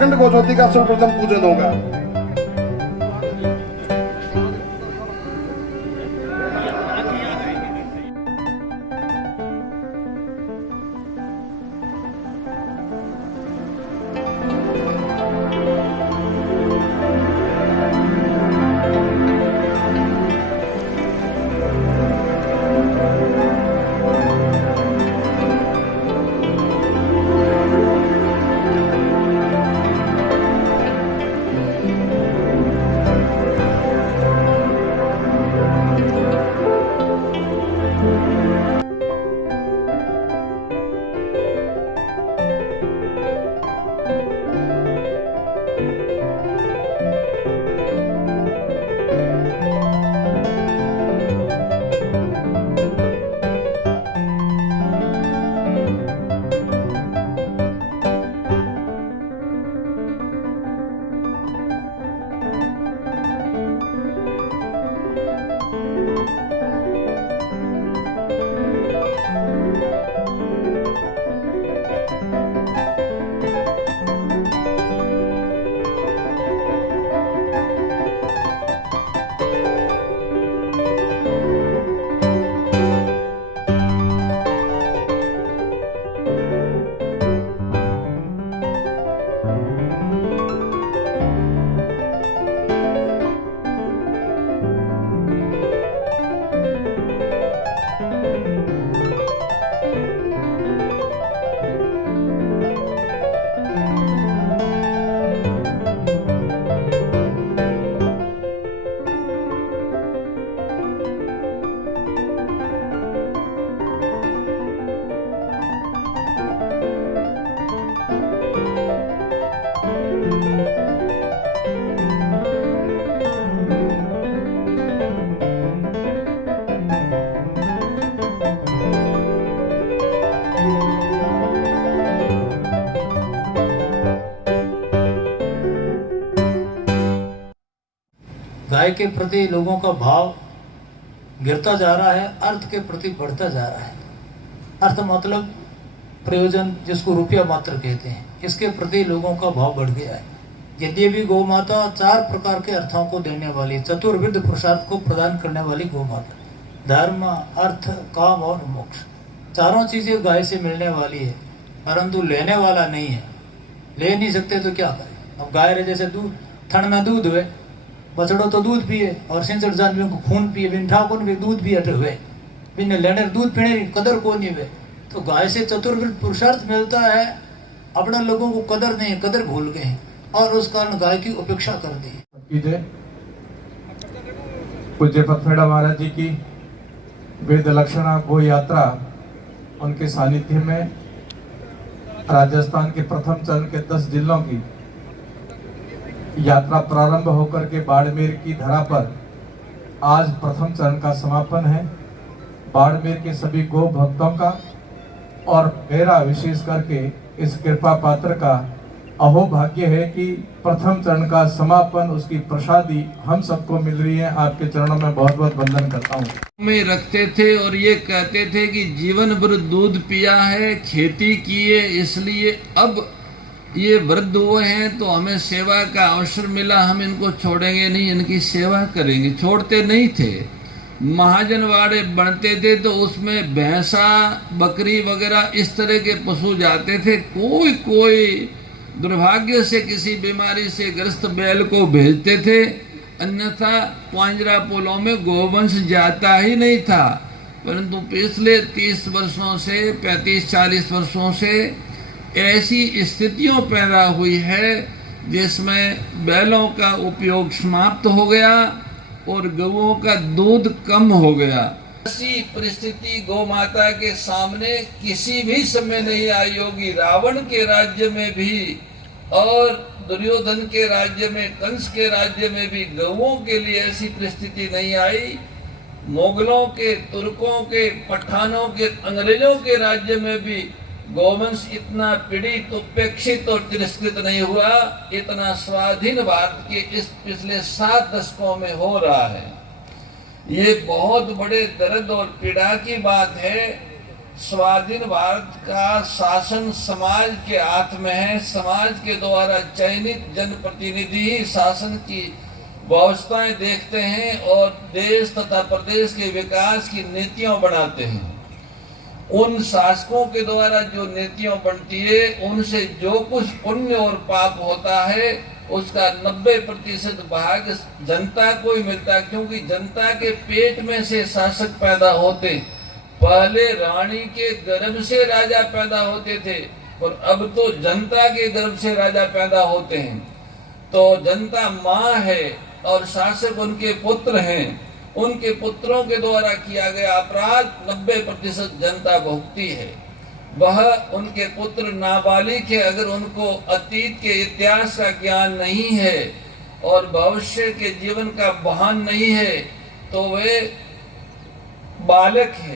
अखंड गौ ज्योति का सर्वप्रथम पूजन होगा। गाय के प्रति लोगों का भाव गिरता जा रहा है, अर्थ के प्रति बढ़ता जा रहा है। अर्थ मतलब प्रयोजन, जिसको रुपया मात्र कहते हैं, इसके प्रति लोगों का भाव बढ़ गया है। यदि भी गौ माता 4 प्रकार के अर्थों को देने वाली, चतुर्विध पुरुषार्थ को प्रदान करने वाली गौ माता, धर्म, अर्थ, काम और मोक्ष, चारों चीजें गाय से मिलने वाली है, परंतु लेने वाला नहीं है। ले नहीं सकते तो क्या करें। अब गाय जैसे दूध, थन में दूध हुए, बछड़ो तो दूध पिए और सिंचड़ जानवियों को खून पिए, बिन ठाकुर भी दूध पिए हुए, बिन लेने दूध पीने की कदर को नहीं हुए। तो गाय से चतुर्विध पुरुषार्थ मिलता है, अपने लोगों को कदर नहीं, कदर भूल गए और उस कारण गाय की उपेक्षा कर दी। पूज्य पथमेड़ा महाराज जी की वेद लक्षणा गो यात्रा, उनके सानिध्य में राजस्थान के प्रथम चरण के 10 जिलों की यात्रा प्रारंभ होकर के बाड़मेर की धरा पर आज प्रथम चरण का समापन है। बाड़मेर के सभी गो भक्तों का और मेरा विशेष करके इस कृपा पात्र का अहोभाग्य है कि प्रथम चरण का समापन, उसकी प्रसादी हम सबको मिल रही है। आपके चरणों में बहुत बहुत वंदन करता हूँ। में रखते थे और ये कहते थे कि जीवन भर दूध पिया है, खेती की है, इसलिए अब ये वृद्ध हुए हैं तो हमें सेवा का अवसर मिला, हम इनको छोड़ेंगे नहीं, इनकी सेवा करेंगे। छोड़ते नहीं थे। महाजनवाड़े बनते थे तो उसमें भैंसा, बकरी वगैरह इस तरह के पशु जाते थे। कोई दुर्भाग्य से किसी बीमारी से ग्रस्त बैल को भेजते थे, अन्यथा पांजरा पोलों में गोवंश जाता ही नहीं था। परंतु पिछले 30 वर्षों से, 35-40 वर्षों से ऐसी स्थितियों पैदा हुई है जिसमें बैलों का उपयोग समाप्त हो गया और गौओं का दूध कम हो गया। ऐसी परिस्थिति गौ माता के सामने किसी भी समय नहीं आई होगी। रावण के राज्य में भी और दुर्योधन के राज्य में, कंस के राज्य में भी गौओं के लिए ऐसी परिस्थिति नहीं आई। मुगलों के, तुर्कों के, पठानों के, अंग्रेजों के राज्य में भी गौवंश इतना पीड़ित, उपेक्षित और तिरस्कृत नहीं हुआ, इतना स्वाधीन भारत के इस पिछले 7 दशकों में हो रहा है। ये बहुत बड़े दर्द और पीड़ा की बात है। स्वाधीन भारत का शासन समाज के हाथ में है। समाज के द्वारा चयनित जनप्रतिनिधि ही शासन की व्यवस्थाएं देखते हैं और देश तथा प्रदेश के विकास की नीतियां बनाते हैं। उन शासकों के द्वारा जो नीतियां बनती है उनसे जो कुछ पुण्य और पाप होता है उसका 90% भाग जनता को ही मिलता है, क्योंकि जनता के पेट में से शासक पैदा होते। पहले रानी के गर्भ से राजा पैदा होते थे और अब तो जनता के गर्भ से राजा पैदा होते हैं। तो जनता माँ है और शासक उनके पुत्र हैं। उनके पुत्रों के द्वारा किया गया अपराध 90% जनता भुगती है। वह उनके पुत्र नाबालिग है। अगर उनको अतीत के इतिहास का ज्ञान नहीं है और भविष्य के जीवन का भान नहीं है तो वे बालक है।